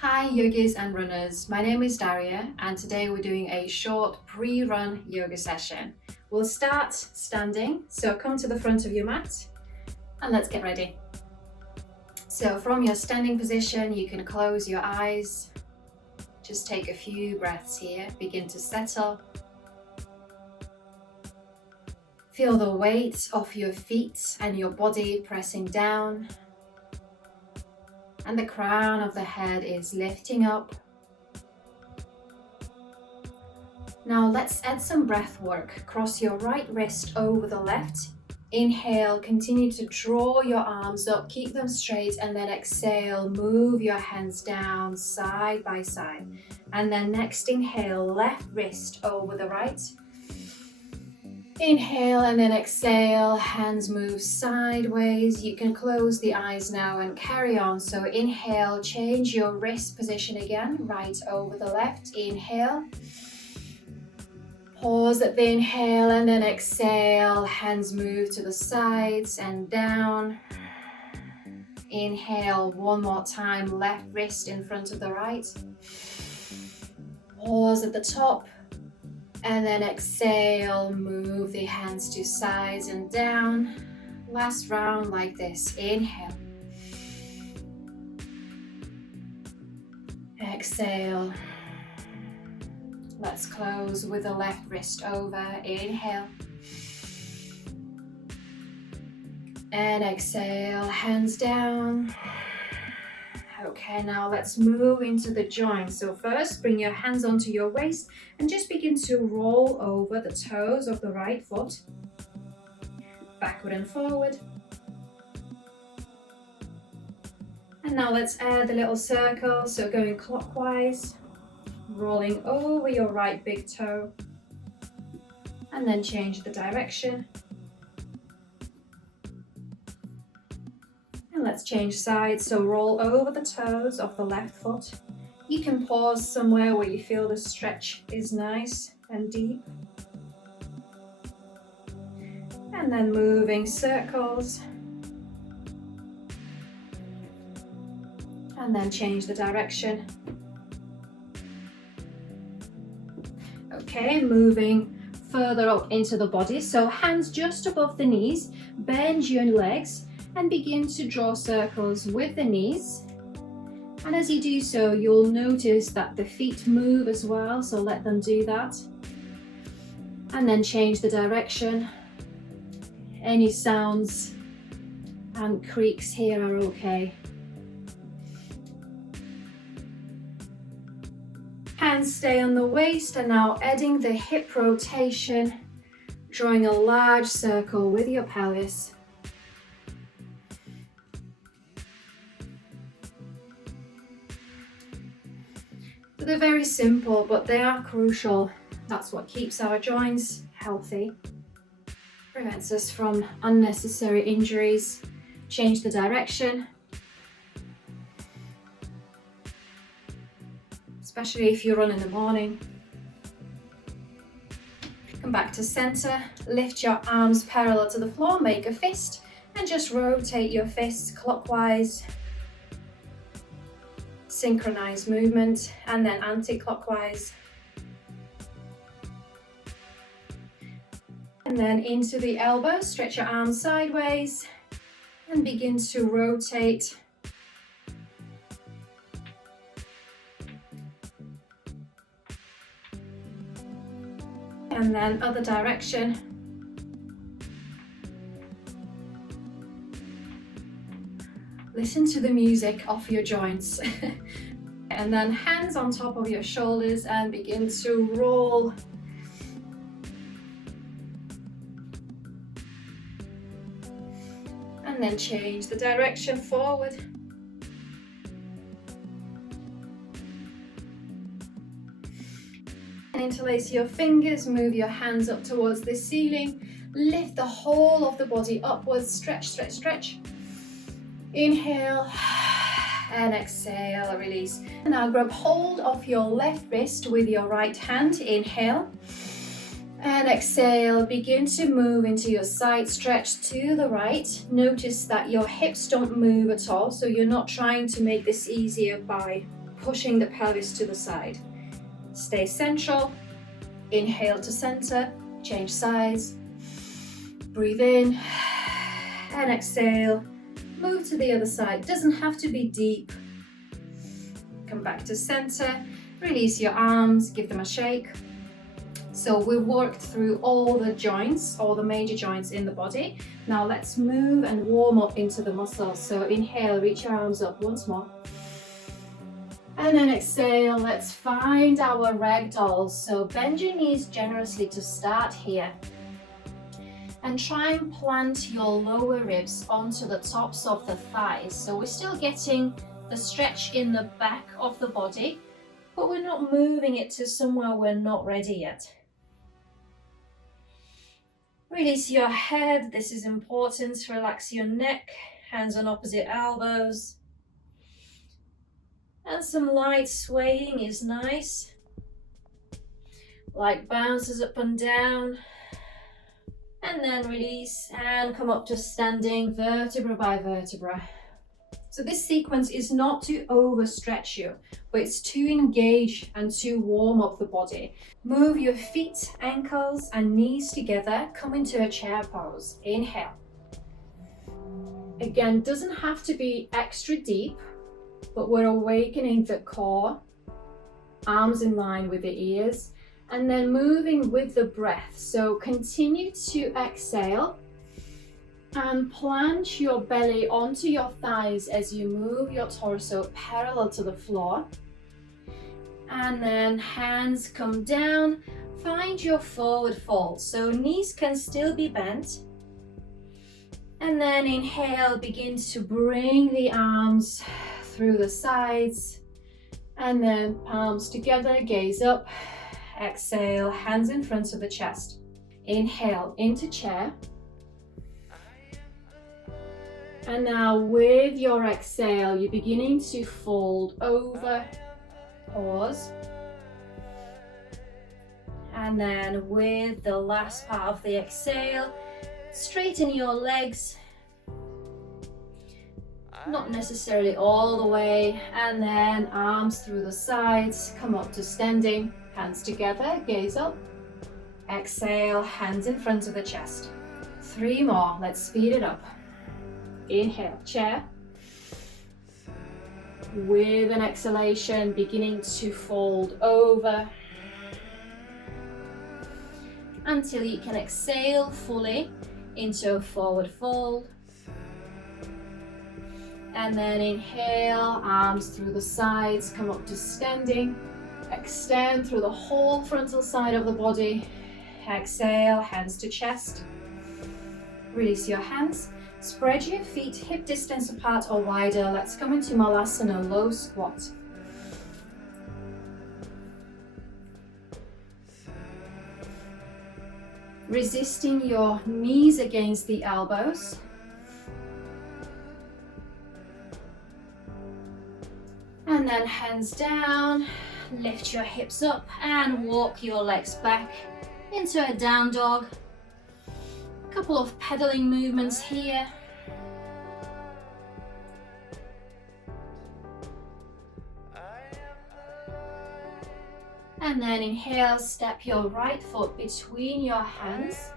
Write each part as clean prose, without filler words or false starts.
Hi yogis and runners, my name is Daria and today we're doing a short pre-run yoga session. We'll start standing, so come to the front of your mat and let's get ready. So from your standing position you can close your eyes, just take a few breaths here, begin to settle. Feel the weight of your feet and your body pressing down. And the crown of the head is lifting up. Now let's add some breath work. Cross your right wrist over the left. Inhale, continue to draw your arms up, keep them straight, and then exhale, move your hands down side by side. And then next inhale, left wrist over the right. Inhale and then exhale, hands move sideways. You can close the eyes now and carry on. So inhale, change your wrist position again, right over the left. Inhale. Pause at the inhale and then exhale. Hands move to the sides and down. Inhale one more time, left wrist in front of the right. Pause at the top. And then exhale, move the hands to sides and down. Last round like this. Inhale. Exhale. Let's close with the left wrist over. Inhale. And exhale, hands down. Okay, now let's move into the joints. So first, bring your hands onto your waist and just begin to roll over the toes of the right foot, backward and forward. And now let's add a little circle, so going clockwise, rolling over your right big toe, and then change the direction. Let's change sides, so roll over the toes of the left foot. You can pause somewhere where you feel the stretch is nice and deep. And then moving circles. And then change the direction. Okay, moving further up into the body. So hands just above the knees, bend your legs, and begin to draw circles with the knees. And as you do so, you'll notice that the feet move as well, so let them do that. And then change the direction. Any sounds and creaks here are okay. Hands stay on the waist, and now adding the hip rotation, drawing a large circle with your pelvis. So they're very simple, but they are crucial. That's what keeps our joints healthy, prevents us from unnecessary injuries. Change the direction, especially if you run in the morning. Come back to center, lift your arms parallel to the floor, make a fist, and just rotate your fists clockwise. Synchronized movement, and then anti-clockwise. And then into the elbow, stretch your arms sideways and begin to rotate. And then other direction. Listen to the music of your joints. And then hands on top of your shoulders and begin to roll. And then change the direction forward. And interlace your fingers, move your hands up towards the ceiling. Lift the whole of the body upwards, stretch, stretch, stretch. Inhale and exhale, release. And now grab hold of your left wrist with your right hand. Inhale and exhale. Begin to move into your side stretch to the right. Notice that your hips don't move at all, so you're not trying to make this easier by pushing the pelvis to the side. Stay central, inhale to center, change sides, breathe in, and exhale, move to the other side. Doesn't have to be deep. Come back to center, release your arms, give them a shake. So we've worked through all the joints, all the major joints in the body. Now let's move and warm up into the muscles. So inhale, reach your arms up once more. And then exhale, let's find our ragdolls. So bend your knees generously to start here. And try and plant your lower ribs onto the tops of the thighs. So we're still getting the stretch in the back of the body, but we're not moving it to somewhere we're not ready yet. Release your head, this is important. Relax your neck, hands on opposite elbows. And some light swaying is nice. Light bounces up and down. And then release and come up to standing vertebra by vertebra. So this sequence is not to overstretch you, but it's to engage and to warm up the body. Move your feet, ankles and knees together. Come into a chair pose. Inhale. Again, doesn't have to be extra deep, but we're awakening the core, arms in line with the ears, and then moving with the breath. So continue to exhale and plant your belly onto your thighs as you move your torso parallel to the floor. And then hands come down, find your forward fold. So knees can still be bent. And then inhale, begin to bring the arms through the sides. And then palms together, gaze up. Exhale, hands in front of the chest. Inhale into chair. And now with your exhale, you're beginning to fold over, pause. And then with the last part of the exhale, straighten your legs. Not necessarily all the way. And then arms through the sides, come up to standing, hands together, gaze up. Exhale, hands in front of the chest. 3 more, let's speed it up. Inhale, chair. With an exhalation, beginning to fold over until you can exhale fully into a forward fold. And then inhale, arms through the sides, come up to standing. Extend through the whole frontal side of the body. Exhale, hands to chest. Release your hands. Spread your feet hip distance apart or wider. Let's come into Malasana, low squat. Resisting your knees against the elbows. And then hands down, lift your hips up and walk your legs back into a down dog. Couple of pedaling movements here. And then inhale, step your right foot between your hands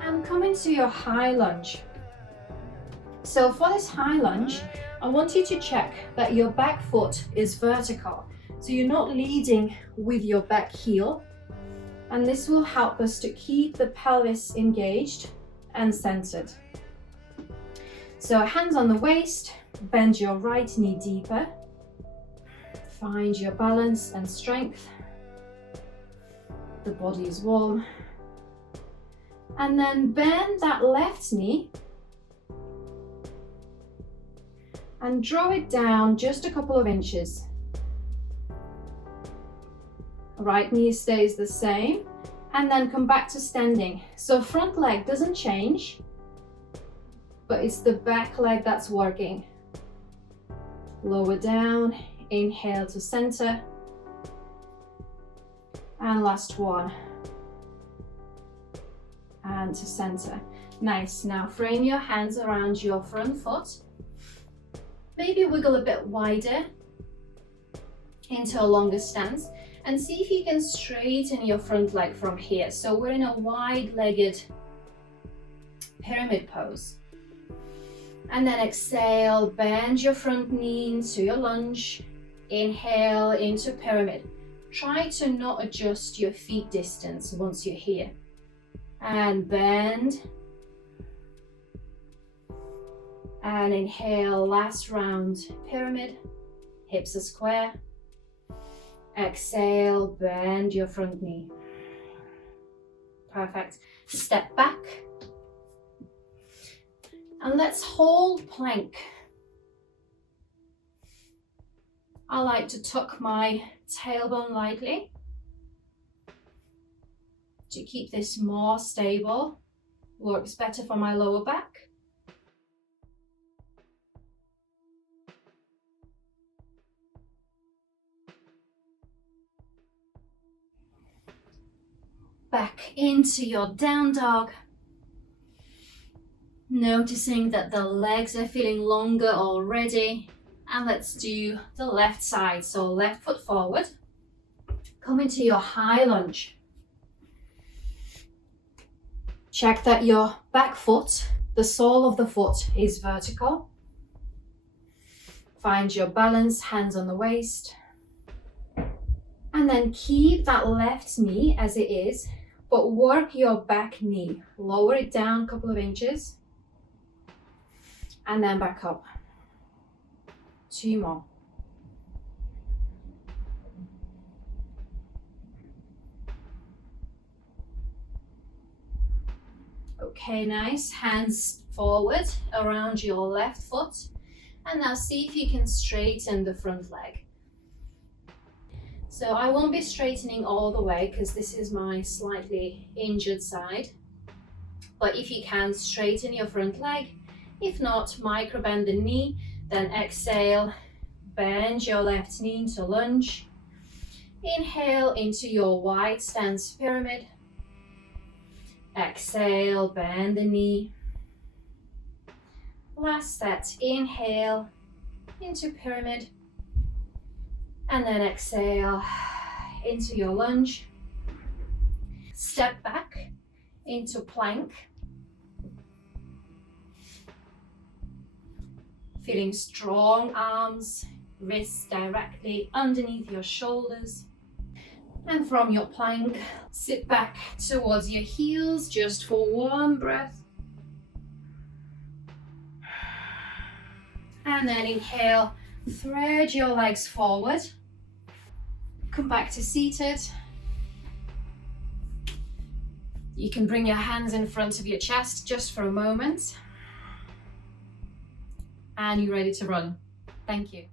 and come into your high lunge. So for this high lunge, I want you to check that your back foot is vertical. So you're not leading with your back heel. And this will help us to keep the pelvis engaged and centered. So hands on the waist, bend your right knee deeper. Find your balance and strength. The body is warm. And then bend that left knee and draw it down just a couple of inches. Right knee stays the same, and then come back to standing. So front leg doesn't change, but it's the back leg that's working. Lower down, inhale to center, and last one, and to center. Nice. Now frame your hands around your front foot. Maybe wiggle a bit wider into a longer stance, and see if you can straighten your front leg from here. So we're in a wide-legged pyramid pose. And then exhale, bend your front knee into your lunge. Inhale into pyramid. Try to not adjust your feet distance once you're here. And bend. And inhale, last round, pyramid. Hips are square. Exhale, bend your front knee. Perfect. Step back. And let's hold plank. I like to tuck my tailbone lightly to keep this more stable. Works better for my lower back. Back into your down dog. Noticing that the legs are feeling longer already. And let's do the left side. So left foot forward. Come into your high lunge. Check that your back foot, the sole of the foot, is vertical. Find your balance, hands on the waist. And then keep that left knee as it is, but work your back knee. Lower it down a couple of inches. And then back up. 2 more. Okay, nice. Hands forward around your left foot. And now see if you can straighten the front leg. So I won't be straightening all the way because this is my slightly injured side. But if you can, straighten your front leg. If not, micro bend the knee. Then exhale, bend your left knee into lunge. Inhale into your wide stance pyramid. Exhale, bend the knee. Last set, inhale into pyramid. And then exhale into your lunge. Step back into plank. Feeling strong arms, wrists directly underneath your shoulders. And from your plank, sit back towards your heels just for one breath. And then inhale, thread your legs forward. Come back to seated. You can bring your hands in front of your chest just for a moment. And you're ready to run. Thank you.